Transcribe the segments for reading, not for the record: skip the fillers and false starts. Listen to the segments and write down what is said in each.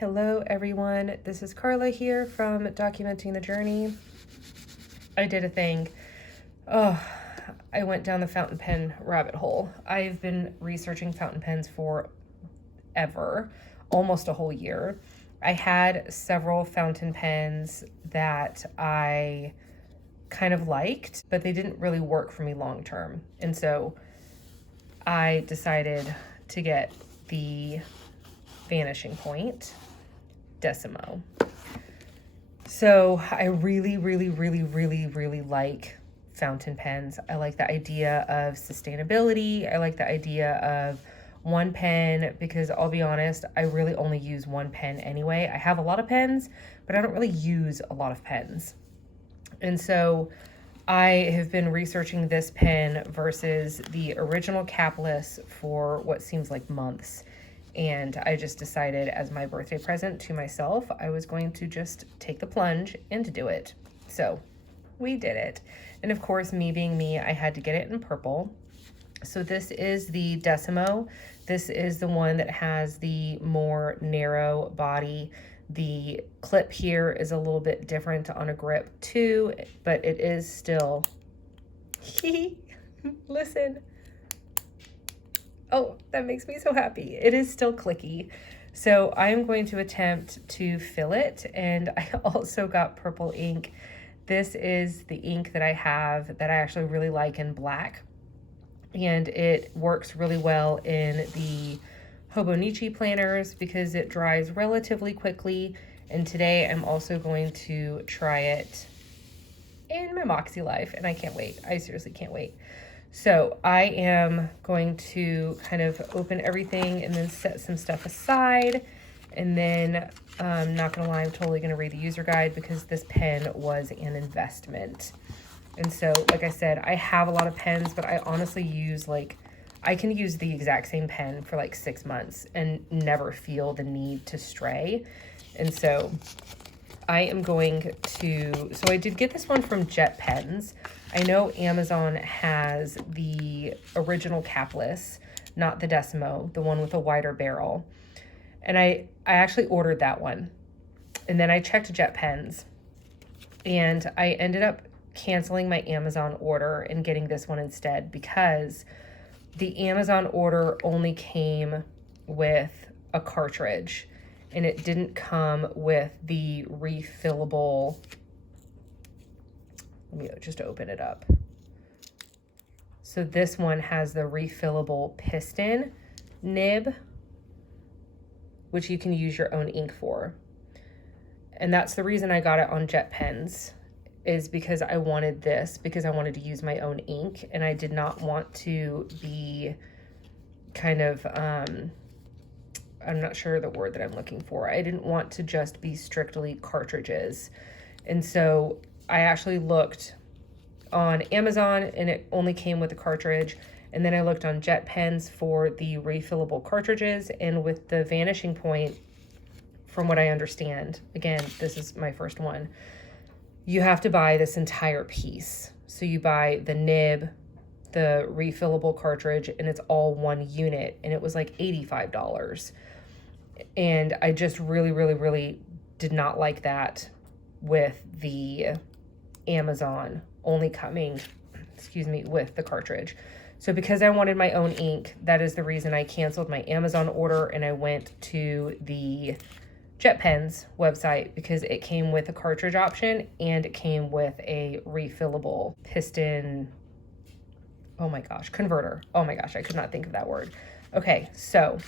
Hello everyone, this is Carla here from Documenting the Journey. I did a thing. I went down the fountain pen rabbit hole. I've been researching fountain pens for ever, almost a whole year. I had several fountain pens that I kind of liked, but they didn't really work for me long term. And so I decided to get the Vanishing Point Decimo. So I really like fountain pens. I like the idea of sustainability. I like the idea of one pen because I'll be honest, I really only use one pen anyway. I have a lot of pens, but I don't really use a lot of pens. And so I have been researching this pen versus the original Capless for what seems like months. And I just decided as my birthday present to myself, I was going to just take the plunge and to do it. So we did it. And of course, me being me, I had to get it in purple. So this is the Decimo. This is the one that has the more narrow body. The clip here is a little bit different on a grip too, but it is still, listen. Oh, that makes me so happy. It is still clicky. So I am going to attempt to fill it. And I also got purple ink. This is the ink that I have that I actually really like in black. And it works really well in the Hobonichi planners because it dries relatively quickly. And today I'm also going to try it in my MakseLife. And I can't wait. I seriously can't wait. So I am going to kind of open everything and then set some stuff aside. And then I'm not gonna lie, I'm totally gonna read the user guide because this pen was an investment. And so, like I said, I have a lot of pens, but I honestly use I can use the exact same pen for like 6 months and never feel the need to stray. And so I am going to, so I did get this one from JetPens. I know Amazon has the original Capless, not the Decimo, the one with a wider barrel. And I actually ordered that one. And then I checked JetPens and I ended up canceling my Amazon order and getting this one instead because the Amazon order only came with a cartridge and it didn't come with the refillable. Let me just open it up. So this one has the refillable piston nib, which you can use your own ink for. And that's the reason I got it on JetPens, is because I wanted this, because I wanted to use my own ink and I did not want to be kind of, I'm not sure the word that I'm looking for. I didn't want to just be strictly cartridges. And so I actually looked on Amazon and it only came with a cartridge. And then I looked on JetPens for the refillable cartridges, and with the Vanishing Point, from what I understand, again, this is my first one, you have to buy this entire piece. So you buy the nib, the refillable cartridge, and it's all one unit, and it was like $85. And I just really did not like that with the Amazon only coming, with the cartridge. So because I wanted my own ink, that is the reason I canceled my Amazon order and I went to the JetPens website because it came with a cartridge option and it came with a refillable piston, converter. Oh my gosh, I could not think of that word. Okay, so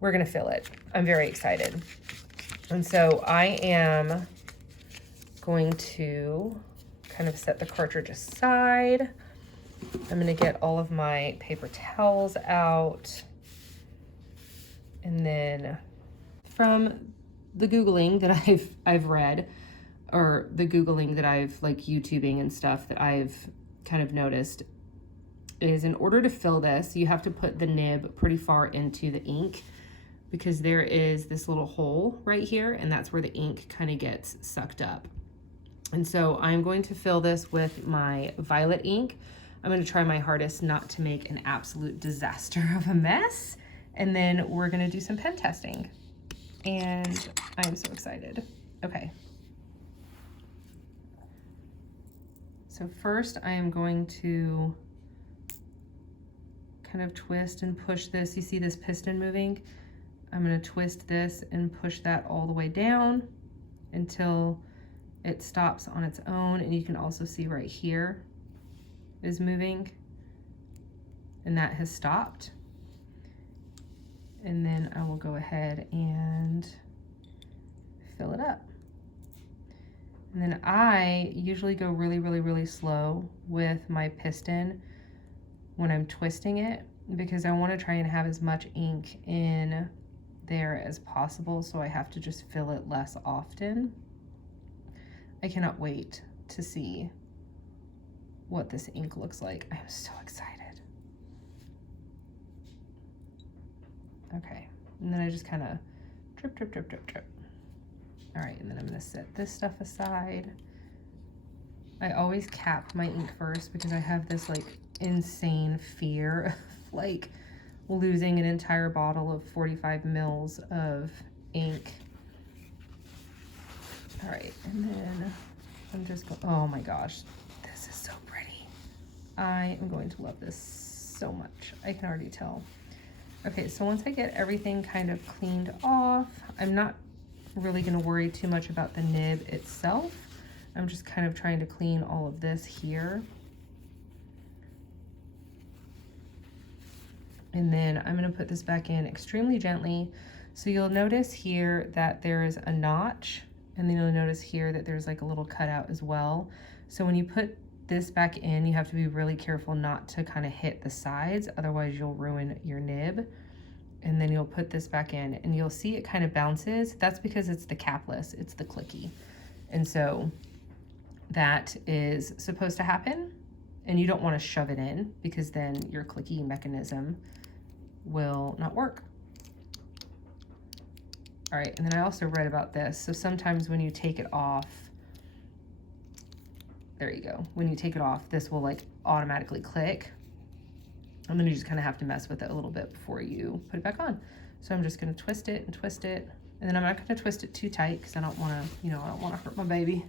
we're gonna fill it. I'm very excited. And so I am going to kind of set the cartridge aside. I'm gonna get all of my paper towels out. And then from the Googling that I've read, or the Googling that I've like YouTubing and stuff that I've kind of noticed, is in order to fill this, you have to put the nib pretty far into the ink because there is this little hole right here and that's where the ink kind of gets sucked up. And so I'm going to fill this with my violet ink. I'm going to try my hardest not to make an absolute disaster of a mess. And then we're going to do some pen testing. and I'm so excited. Okay. So first I am going to kind of twist and push this. You see this piston moving? I'm going to twist this and push that all the way down until it stops on its own. And you can also see right here is moving, and that has stopped. And then I will go ahead and fill it up. And then I usually go really slow with my piston when I'm twisting it, because I want to try and have as much ink in there as possible, so I have to just fill it less often. I cannot wait to see what this ink looks like. I'm so excited. Okay, and then I just kind of drip. All right, and then I'm gonna set this stuff aside. I always cap my ink first because I have this like insane fear of like losing an entire bottle of 45 mils of ink. All right, and then I'm just going, oh my gosh, this is so pretty. I am going to love this so much. I can already tell. Okay, so once I get everything kind of cleaned off, I'm not really gonna worry too much about the nib itself. I'm just kind of trying to clean all of this here. And then I'm gonna put this back in extremely gently. So you'll notice here that there's a notch, and then you'll notice here that there's like a little cutout as well. So when you put this back in, you have to be really careful not to kind of hit the sides, otherwise you'll ruin your nib. And then you'll put this back in and you'll see it kind of bounces. That's because it's the capless, it's the clicky. And so that is supposed to happen, and you don't want to shove it in because then your clicky mechanism will not work. All right, and then I also read about this. So sometimes when you take it off, there you go. When you take it off, this will like automatically click. And then you just kind of have to mess with it a little bit before you put it back on. So I'm just gonna twist it and twist it. And then I'm not gonna twist it too tight because I don't wanna, you know, I don't wanna hurt my baby.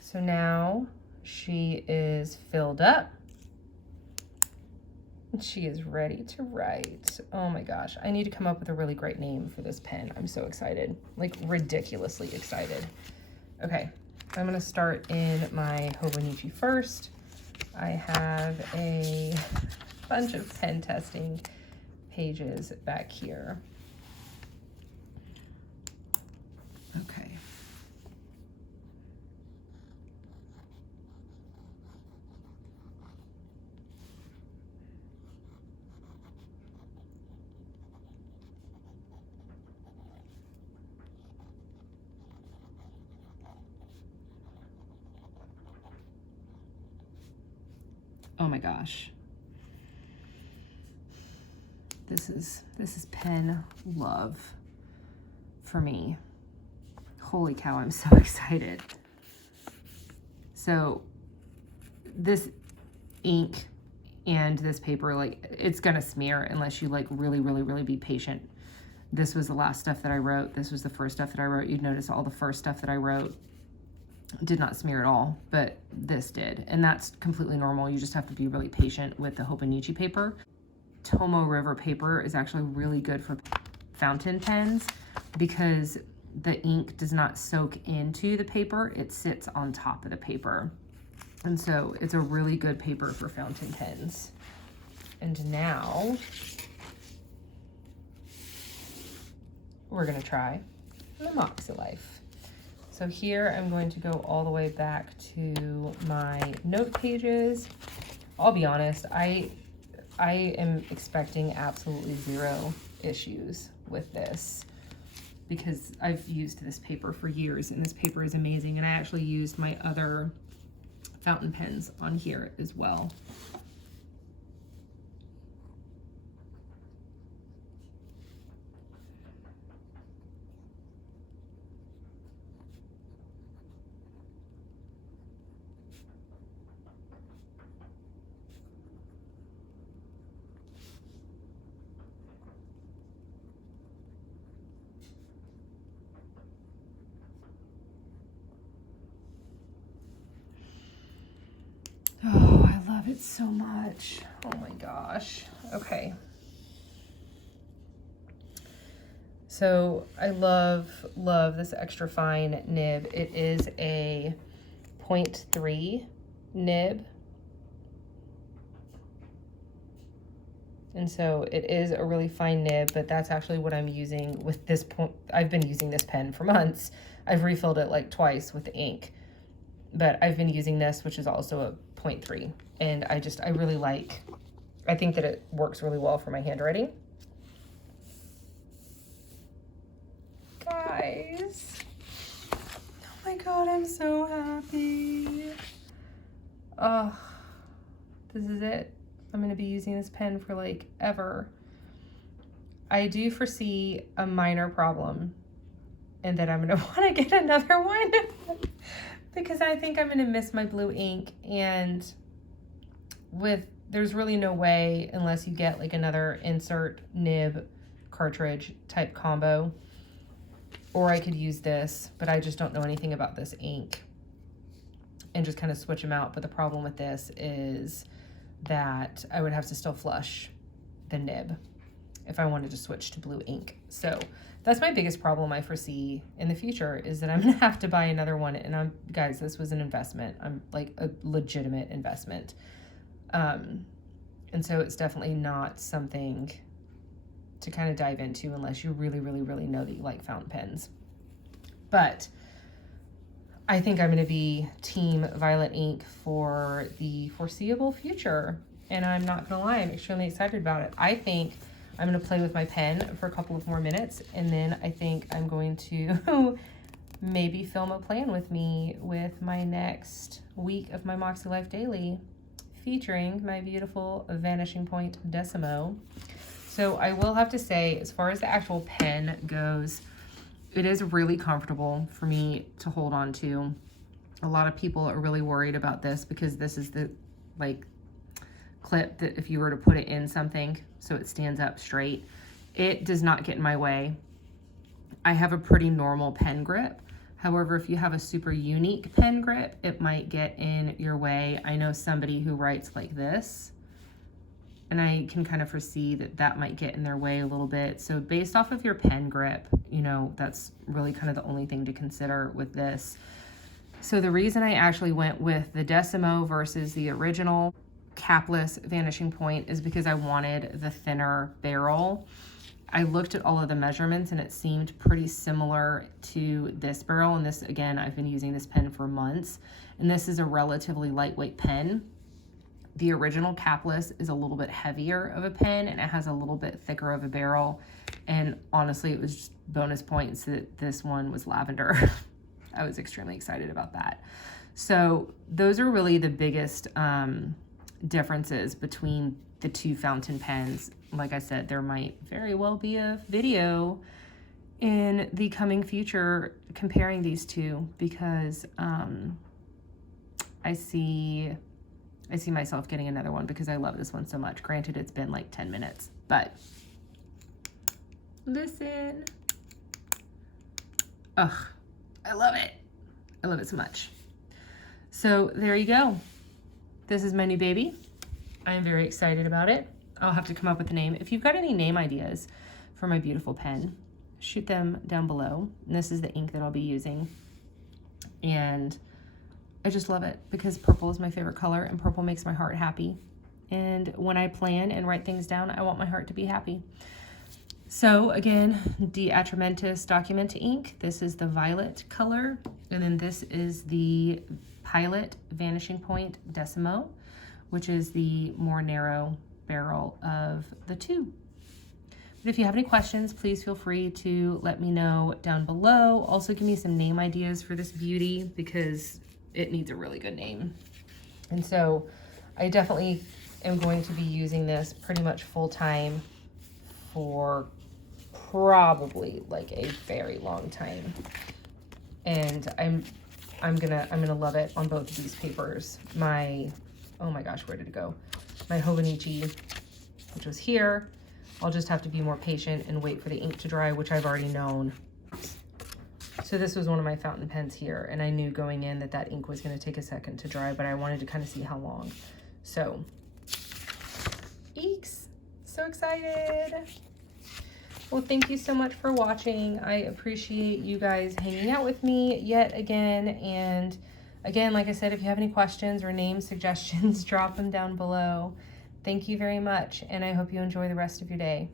So now she is filled up. And she is ready to write. Oh my gosh, I need to come up with a really great name for this pen. I'm so excited, like ridiculously excited. Okay, I'm gonna start in my Hobonichi first. I have a bunch of pen testing pages back here. Okay. Oh my gosh. This is pen love for me. Holy cow, I'm so excited. So this ink and this paper, like it's gonna smear unless you like really be patient. This was the last stuff that I wrote. This was the first stuff that I wrote. You'd notice all the first stuff that I wrote did not smear at all, but this did. And that's completely normal. You just have to be really patient with the Hobonichi paper. Tomo River paper is actually really good for fountain pens because the ink does not soak into the paper, it sits on top of the paper. And so it's a really good paper for fountain pens. And now we're gonna try the MakseLife. So here I'm going to go all the way back to my note pages. I'll be honest, I am expecting absolutely zero issues with this because I've used this paper for years and this paper is amazing, and I actually used my other fountain pens on here as well. love it so much. Oh my gosh. Okay. So I love this extra fine nib. It is a 0.3 nib. And so it is a really fine nib, but that's actually what I'm using with this point. I've been using this pen for months. I've refilled it like twice with the ink, but I've been using this, which is also a 0.3. And I really like, I think that it works really well for my handwriting. Guys, oh my God, I'm so happy. Oh, this is it. I'm going to be using this pen for like ever. I do foresee a minor problem and that I'm going to want to get another one because I think I'm going to miss my blue ink, and there's really no way unless you get like another insert nib cartridge type combo, or I could use this, but I just don't know anything about this ink and just kind of switch them out. But the problem with this is that I would have to still flush the nib if I wanted to switch to blue ink. So that's my biggest problem I foresee in the future, is that I'm gonna have to buy another one. And guys, this was an investment. I'm like a legitimate investment. And so it's definitely not something to kind of dive into unless you really, really, really know that you like fountain pens. But I think I'm going to be team Violet ink for the foreseeable future. And I'm not going to lie, I'm extremely excited about it. I think I'm going to play with my pen for a couple of more minutes, and then I think I'm going to maybe film a plan with me with my next week of my MakseLife Daily, featuring my beautiful Vanishing Point Decimo. So I will have to say, as far as the actual pen goes, it is really comfortable for me to hold on to. A lot of people are really worried about this because this is the like clip that if you were to put it in something so it stands up straight, it does not get in my way. I have a pretty normal pen grip. However, if you have a super unique pen grip, it might get in your way. I know somebody who writes like this, and I can kind of foresee that that might get in their way a little bit. So based off of your pen grip, you know, that's really kind of the only thing to consider with this. So the reason I actually went with the Decimo versus the original capless Vanishing Point is because I wanted the thinner barrel. I looked at all of the measurements and it seemed pretty similar to this barrel. And this, again, I've been using this pen for months, and this is a relatively lightweight pen. The original capless is a little bit heavier of a pen and it has a little bit thicker of a barrel. And honestly, it was just bonus points that this one was lavender. I was extremely excited about that. So those are really the biggest differences between the two fountain pens. Like I said, there might very well be a video in the coming future comparing these two, because I see myself getting another one because I love this one so much. Granted, it's been like 10 minutes, but listen. Ugh, I love it. I love it so much. So there you go. This is my new baby. I'm very excited about it. I'll have to come up with a name. If you've got any name ideas for my beautiful pen, shoot them down below. And this is the ink that I'll be using. And I just love it because purple is my favorite color and purple makes my heart happy. And when I plan and write things down, I want my heart to be happy. So again, De Atramentis Documenta ink. This is the violet color. And then this is the Pilot Vanishing Point Decimo, which is the more narrow barrel of the two. But if you have any questions, please feel free to let me know down below. Also give me some name ideas for this beauty because it needs a really good name. And so I definitely am going to be using this pretty much full time for probably like a very long time. And I'm gonna love it on both of these papers. Oh my gosh, where did it go? My Hobonichi, which was here. I'll just have to be more patient and wait for the ink to dry, which I've already known. So this was one of my fountain pens here, and I knew going in that that ink was gonna take a second to dry, but I wanted to kind of see how long. So, eeks, so excited. Well, thank you so much for watching. I appreciate you guys hanging out with me yet again. And again, like I said, if you have any questions or name suggestions, drop them down below. Thank you very much, and I hope you enjoy the rest of your day.